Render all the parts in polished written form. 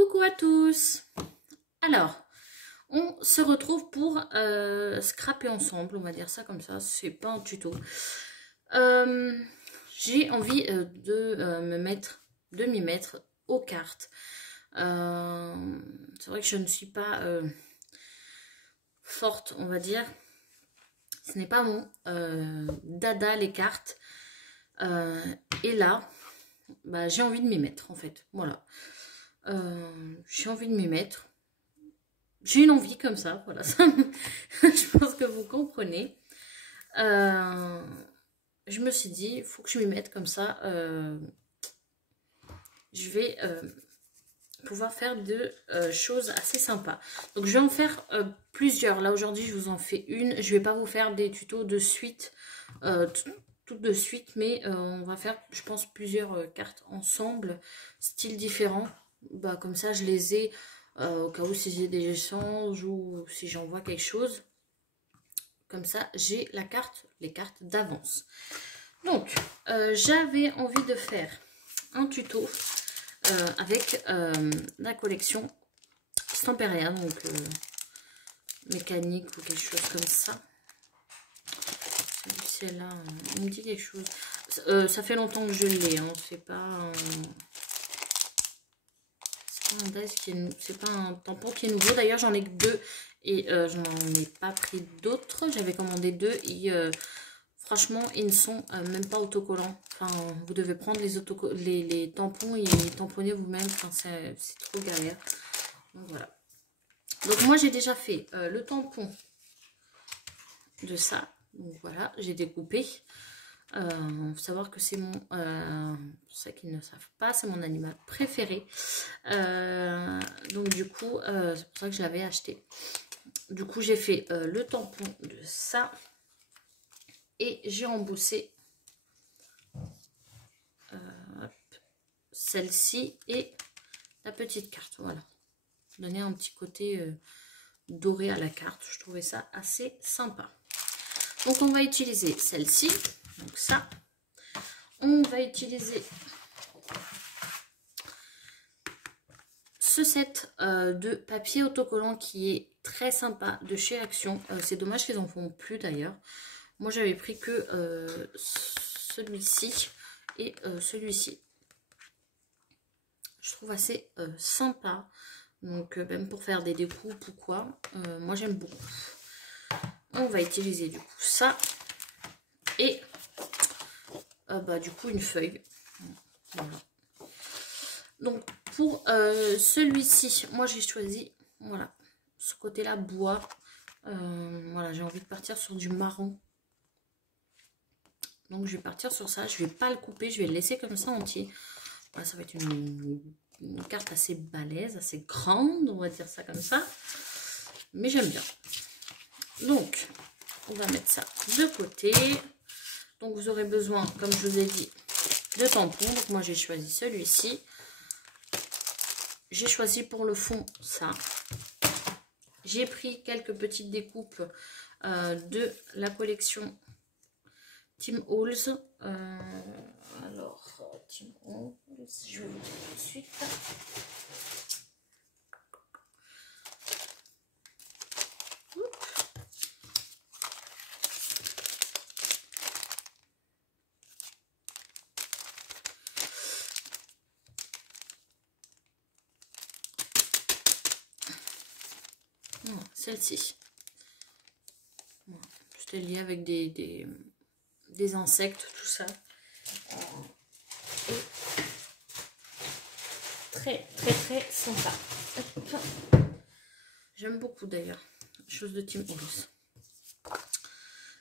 Coucou à tous. Alors, on se retrouve pour scraper ensemble, on va dire ça comme ça, c'est pas un tuto. J'ai envie de m'y mettre aux cartes. C'est vrai que je ne suis pas forte, on va dire. Ce n'est pas mon dada les cartes. Et là, bah, j'ai envie de m'y mettre en fait. Voilà. J'ai envie de m'y mettre. J'ai une envie comme ça, voilà. Je pense que vous comprenez. Je me suis dit, il faut que je m'y mette comme ça. Je vais pouvoir faire de choses assez sympas. Donc je vais en faire plusieurs. Là aujourd'hui, je vous en fais une. Je vais pas vous faire des tutos de suite, tout de suite, mais on va faire, je pense, plusieurs cartes ensemble, style différent. Bah, comme ça, je les ai au cas où si j'ai des échanges ou si j'envoie quelque chose. Comme ça, j'ai les cartes d'avance. Donc, j'avais envie de faire un tuto avec la collection Stamperia, donc mécanique ou quelque chose comme ça. Celui-là, il me dit quelque chose. Ça fait longtemps que je l'ai, hein, c'est pas un c'est pas un tampon qui est nouveau. D'ailleurs, j'en ai que deux et j'en ai pas pris d'autres. J'avais commandé deux et franchement, ils ne sont même pas autocollants. Enfin, vous devez prendre les tampons et les tamponner vous-même. Enfin, c'est trop galère. Donc voilà. Donc moi, j'ai déjà fait le tampon de ça. Donc voilà, j'ai découpé. Faut savoir que c'est mon, pour ceux qui ne savent pas, c'est mon animal préféré. Donc du coup, c'est pour ça que je l'avais acheté. Du coup, j'ai fait le tampon de ça et j'ai embossé celle-ci et la petite carte. Voilà, donner un petit côté doré à la carte. Je trouvais ça assez sympa. Donc on va utiliser celle-ci. Donc ça, on va utiliser ce set de papier autocollant qui est très sympa de chez Action. C'est dommage qu'ils en font plus d'ailleurs. Moi j'avais pris que celui-ci et celui-ci. Je trouve assez sympa. Donc même pour faire des découpes ou quoi, moi j'aime beaucoup. On va utiliser du coup ça et bah, du coup une feuille. Voilà. Donc pour celui-ci, moi j'ai choisi, voilà, ce côté-là bois. Voilà, j'ai envie de partir sur du marron. Donc je vais partir sur ça. Je vais pas le couper, je vais le laisser comme ça entier. Voilà, ça va être une carte assez balèze, assez grande, on va dire ça comme ça. Mais j'aime bien. Donc on va mettre ça de côté. Donc vous aurez besoin, comme je vous ai dit, de tampons. Donc moi j'ai choisi celui-ci. J'ai choisi pour le fond ça. J'ai pris quelques petites découpes de la collection Tim Holtz. Alors, Tim Holtz, je vais vous dire tout de suite. Celle-ci. Voilà. C'était lié avec des insectes, tout ça. Et très, très, très sympa. J'aime beaucoup d'ailleurs. Chose de Tim Holtz.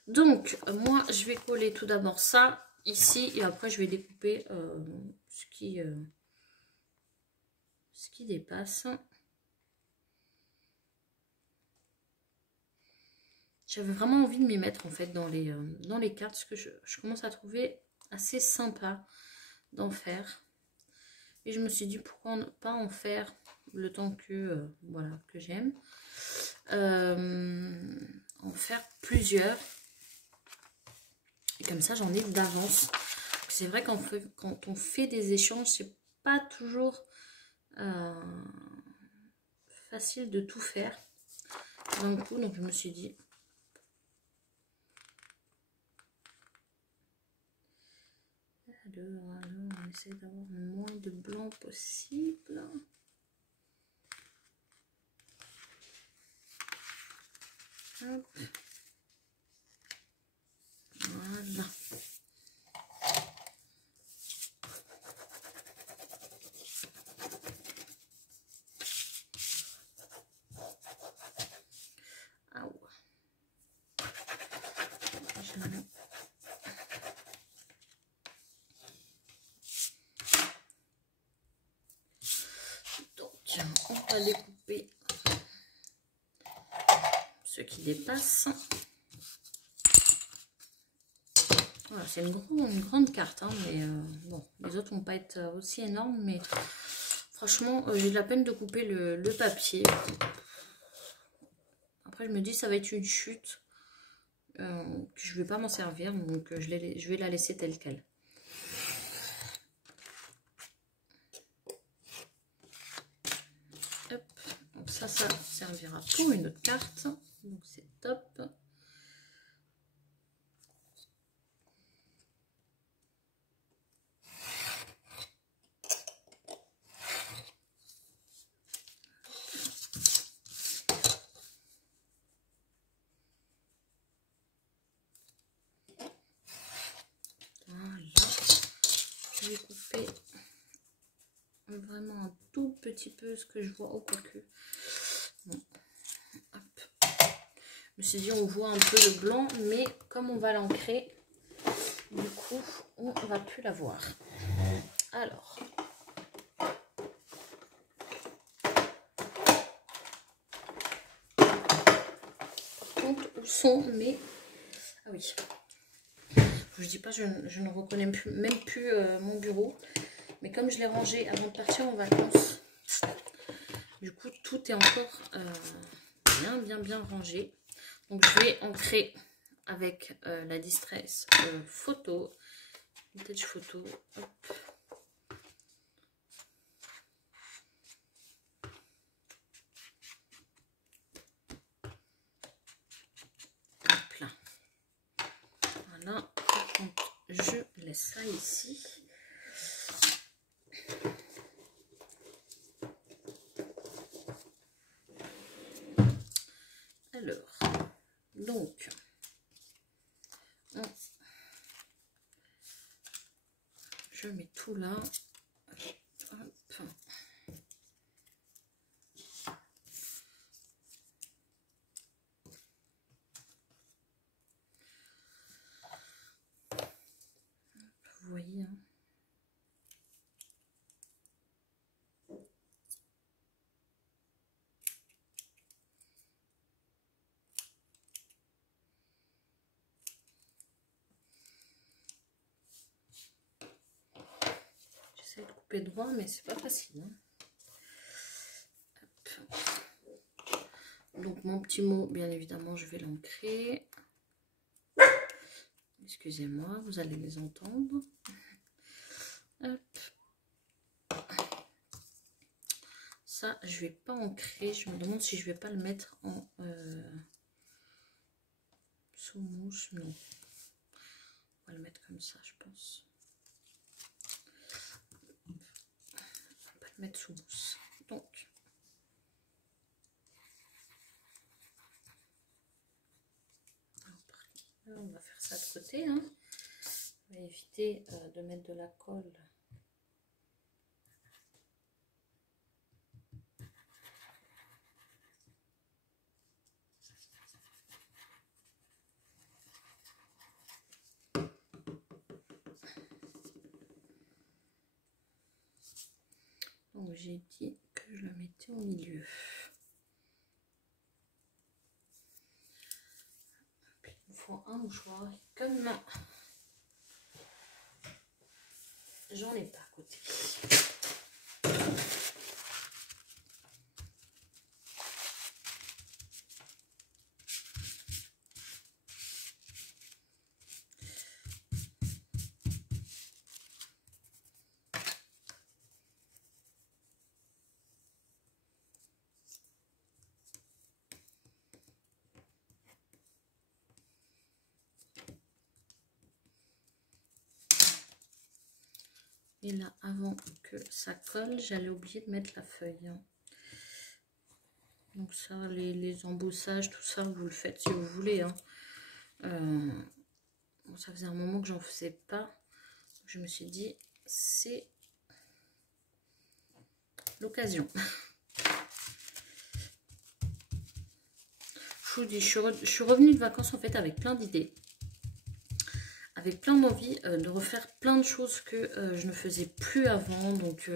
Donc, moi, je vais coller tout d'abord ça ici. Et après, je vais découper ce qui dépasse. J'avais vraiment envie de m'y mettre en fait dans les cartes, parce que je commence à trouver assez sympa d'en faire. Et je me suis dit pourquoi ne pas en faire le temps que voilà, que j'aime. En faire plusieurs. Et comme ça j'en ai d'avance. C'est vrai quand on fait des échanges, c'est pas toujours facile de tout faire d'un coup, donc je me suis dit alors on essaie d'avoir le moins de blanc possible. Hop. Voilà. Donc, on va découper ce qui dépasse. Voilà, c'est une grande carte, hein, mais bon, les autres vont pas être aussi énormes, mais franchement, j'ai de la peine de couper le papier. Après, je me dis, ça va être une chute, que je vais pas m'en servir, donc je vais la laisser telle quelle. Hop, donc ça servira pour une autre carte, donc c'est top. Je vais couper vraiment un tout petit peu ce que je vois au quoique. Bon. Hop. Je me suis dit on voit un peu le blanc, mais comme on va l'ancrer, du coup on va plus la voir. Alors. Par contre, où sont mes... Ah oui. Je dis pas, je ne reconnais même plus mon bureau. Mais comme je l'ai rangé avant de partir en vacances, du coup, tout est encore bien rangé. Donc, je vais ancrer avec la Distress photo, vintage photo. Hop. Hop là. Voilà. Par contre, je laisse ça ici. Alors, donc, je mets tout là. Hop. Vous voyez, hein. J'essaie de couper droit, mais c'est pas facile, hein. Donc mon petit mot, bien évidemment, je vais l'ancrer. Excusez-moi, vous allez les entendre. Hop. Ça, je vais pas ancrer. Je me demande si je vais pas le mettre en sous mousse. Non. On va le mettre comme ça, je pense. On va pas le mettre sous mousse. Donc. On va faire ça de côté, hein. On va éviter de mettre de la colle. Donc j'ai dit que je la mettais au milieu. Il me faut un mouchoir. Comme là, j'en ai pas à côté. Et là, avant que ça colle, j'allais oublier de mettre la feuille. Donc ça, les embossages, tout ça, vous le faites si vous voulez. Hein. Bon, ça faisait un moment que j'en faisais pas. Je me suis dit, c'est l'occasion. Je vous dis, je suis revenue de vacances en fait avec plein d'idées. Avec plein d'envie de refaire plein de choses que je ne faisais plus avant. Donc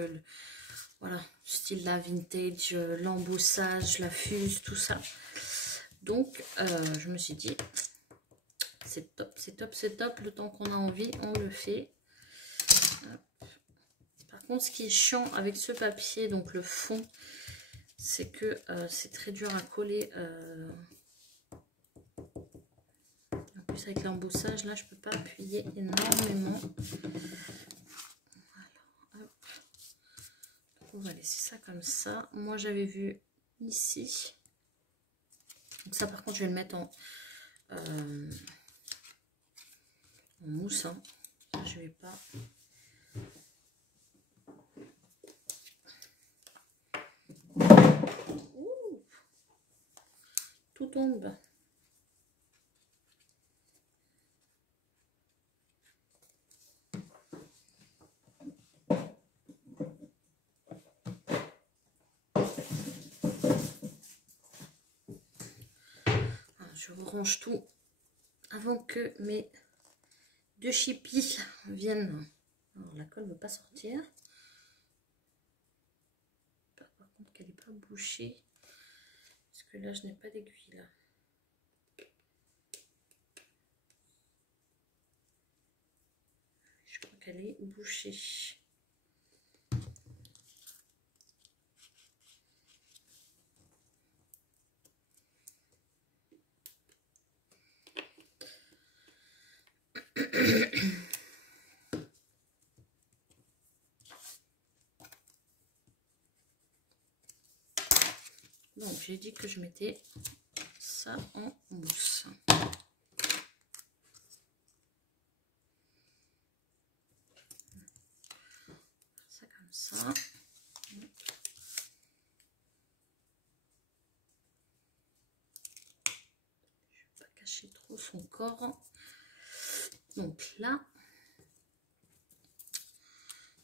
voilà, style la vintage, l'embossage, la fuse, tout ça. Donc je me suis dit, c'est top, c'est top, c'est top. Le temps qu'on a envie, on le fait. Par contre, ce qui est chiant avec ce papier, donc le fond, c'est que c'est très dur à coller. En plus, avec l'embossage, là, je peux pas appuyer énormément. Voilà, hop. On va laisser ça comme ça. Moi, j'avais vu ici. Donc ça, par contre, je vais le mettre en mousse. Hein. Ça, je vais pas. Ouh, tout tombe. Je range tout avant que mes deux chippies viennent. Alors la colle ne veut pas sortir. Par contre qu'elle n'est pas bouchée. Parce que là je n'ai pas d'aiguille là. Je crois qu'elle est bouchée. Donc j'ai dit que je mettais ça en mousse. Ça comme ça. Je ne vais pas cacher trop son corps. Donc là,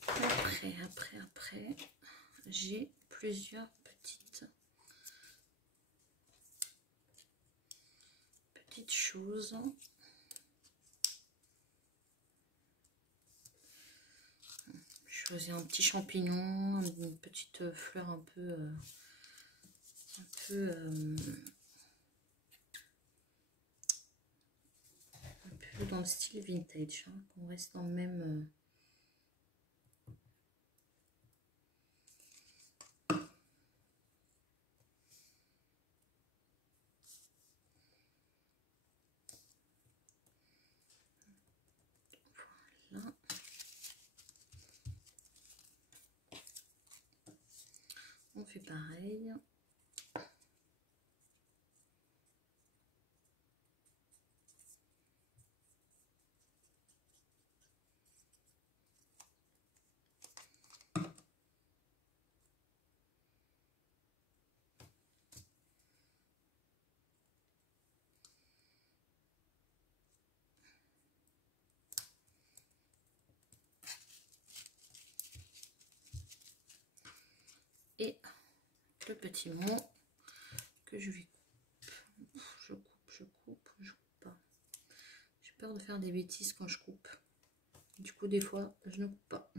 après, j'ai plusieurs petites choses. Je choisis un petit champignon, une petite fleur un peu dans le style vintage, hein, qu'on reste dans le même. Voilà. On fait pareil. Et le petit mot que je vais couper. Je coupe pas. J'ai peur de faire des bêtises quand je coupe. Du coup, des fois, je ne coupe pas.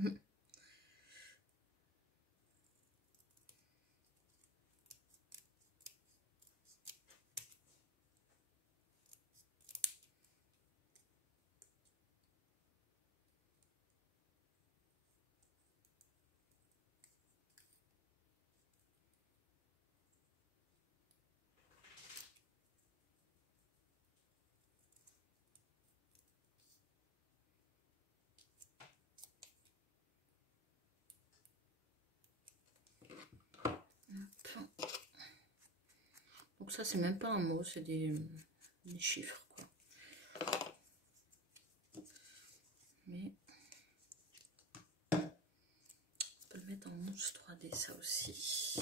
Donc ça, c'est même pas un mot, c'est des chiffres, quoi. Mais en mousse 3D, ça aussi.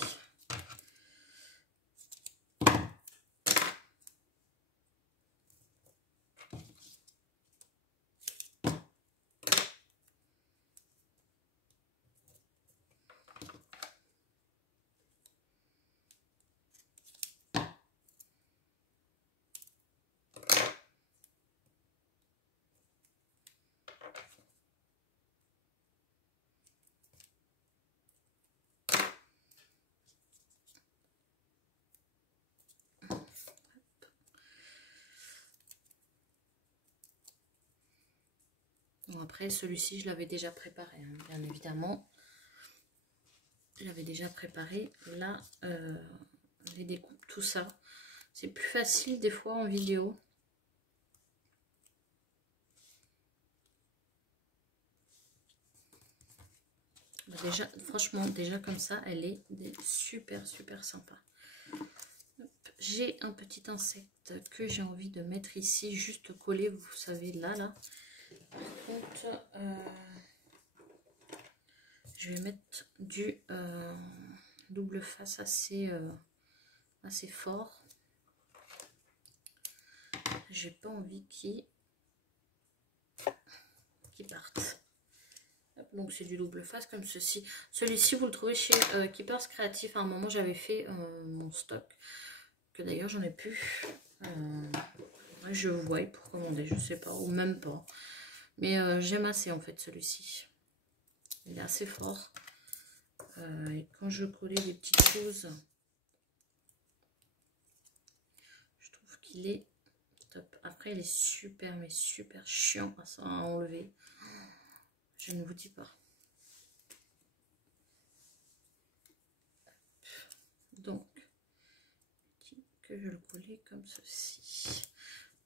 Bon, après, celui-ci, je l'avais déjà préparé, hein, bien évidemment. Je l'avais déjà préparé. Là, les découpes, tout ça. C'est plus facile des fois en vidéo. Déjà, franchement, déjà comme ça, elle est super, super sympa. J'ai un petit insecte que j'ai envie de mettre ici, juste collé, vous savez, là. Par contre, je vais mettre du double face assez fort. J'ai pas envie qu'il parte. Donc c'est du double face comme ceci. Celui-ci, vous le trouvez chez Keepers Créatif. À un moment, j'avais fait mon stock, que d'ailleurs j'en ai plus. Je vois pour commander, je sais pas, ou même pas. Mais j'aime assez en fait celui-ci. Il est assez fort. Et quand je collais des petites choses, je trouve qu'il est top. Après, il est super, mais super chiant à enlever. Je ne vous dis pas. Donc, que je le collais comme ceci.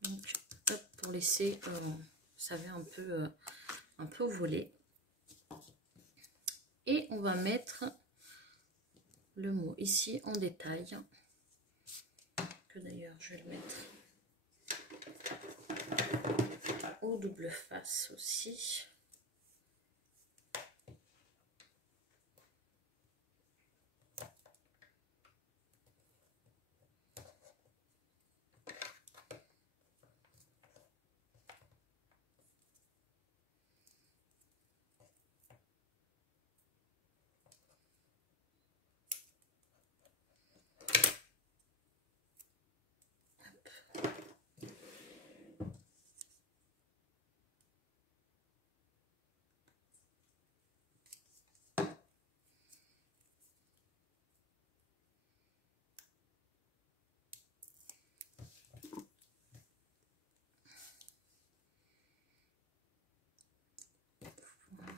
Donc, hop, pour laisser, vous savez, un peu voler. Et on va mettre le mot ici en détail, que d'ailleurs je vais le mettre au double face aussi.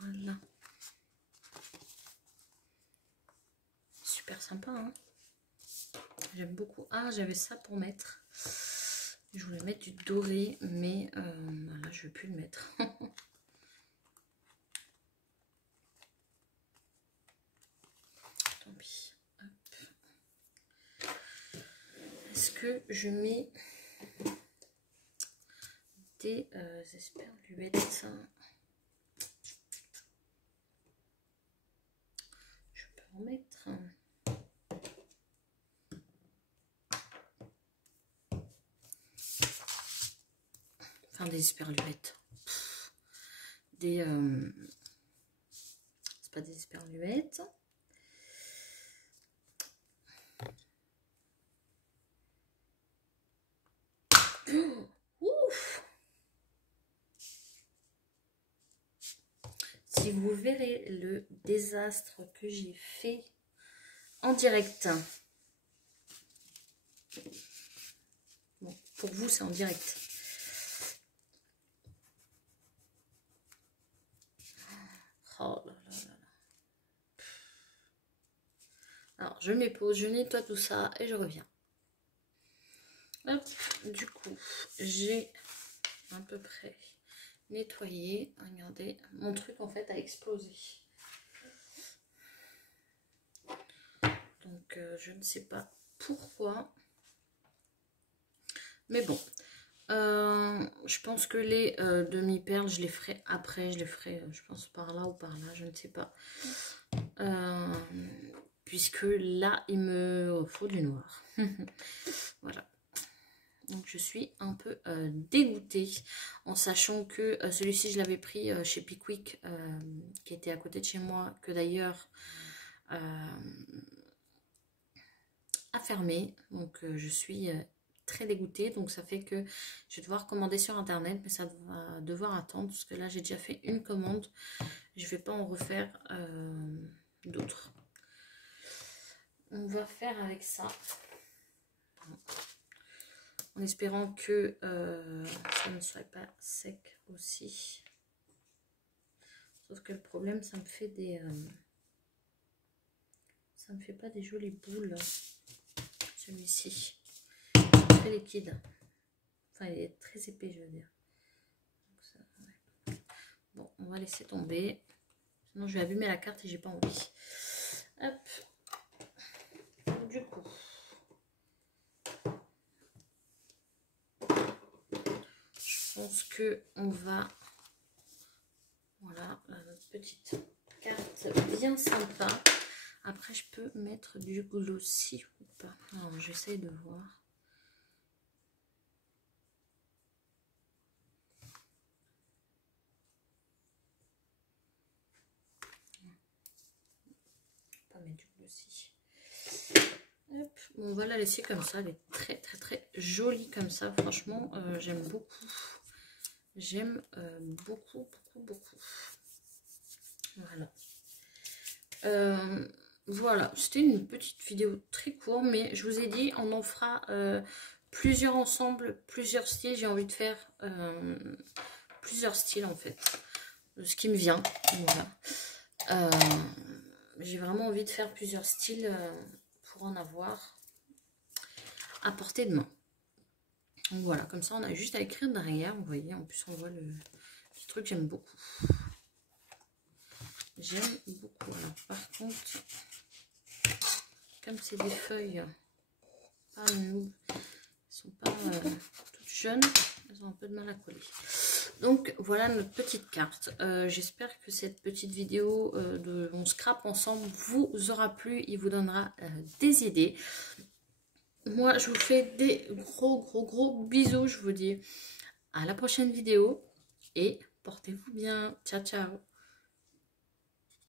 Voilà. Super sympa, hein. J'aime beaucoup. Ah, j'avais ça pour mettre. Je voulais mettre du doré, mais là, je ne vais plus le mettre. Tant pis. Est-ce que je mets des esperluettes? Je peux en mettre. Enfin, des esperluettes. C'est pas des esperluettes. Ouf! Si vous verrez le désastre que j'ai fait en direct. Bon, pour vous, c'est en direct. Oh là là là là. Alors, je mets pause, je nettoie tout ça et je reviens. Hop, du coup, j'ai à peu près nettoyé. Regardez, mon truc en fait a explosé. Donc, je ne sais pas pourquoi. Mais bon, je pense que les demi-perles, je les ferai après. Je les ferai, je pense, par là ou par là, je ne sais pas. puisque là, il me faut du noir. Voilà. Donc, je suis un peu dégoûtée, en sachant que celui-ci, je l'avais pris chez Pickwick, qui était à côté de chez moi, que d'ailleurs a fermé. Donc, je suis très dégoûtée. Donc, ça fait que je vais devoir commander sur Internet, mais ça va devoir attendre, parce que là, j'ai déjà fait une commande. Je ne vais pas en refaire d'autres. On va faire avec ça. En espérant que ça ne soit pas sec aussi. Sauf que le problème, ça me fait des... ça me fait pas des jolies boules, celui-ci. Très liquide. Enfin, il est très épais, je veux dire. Donc ça, ouais. Bon, on va laisser tomber. Sinon, je vais abîmer la carte et j'ai pas envie. Hop. Du coup... je pense que on va, voilà, notre petite carte bien sympa. Après, je peux mettre du glossy ou pas. Alors, j'essaye de voir. Pas mettre du glossy. Hop. Bon, on va la laisser comme ça. Elle est très très très jolie comme ça. Franchement, j'aime beaucoup. J'aime beaucoup, beaucoup, beaucoup. Voilà. Voilà, c'était une petite vidéo très courte, mais je vous ai dit, on en fera plusieurs ensemble, plusieurs styles. J'ai envie de faire plusieurs styles en fait, de ce qui me vient. Voilà. J'ai vraiment envie de faire plusieurs styles pour en avoir à portée de main. Donc voilà, comme ça on a juste à écrire derrière, vous voyez, en plus on voit le petit truc, j'aime beaucoup. J'aime beaucoup. Alors, par contre, comme c'est des feuilles pas elles sont pas toutes jeunes, elles ont un peu de mal à coller. Donc voilà notre petite carte. J'espère que cette petite vidéo de on scrape ensemble vous aura plu, il vous donnera des idées. Moi, je vous fais des gros bisous. Je vous dis à la prochaine vidéo et portez-vous bien. Ciao, ciao.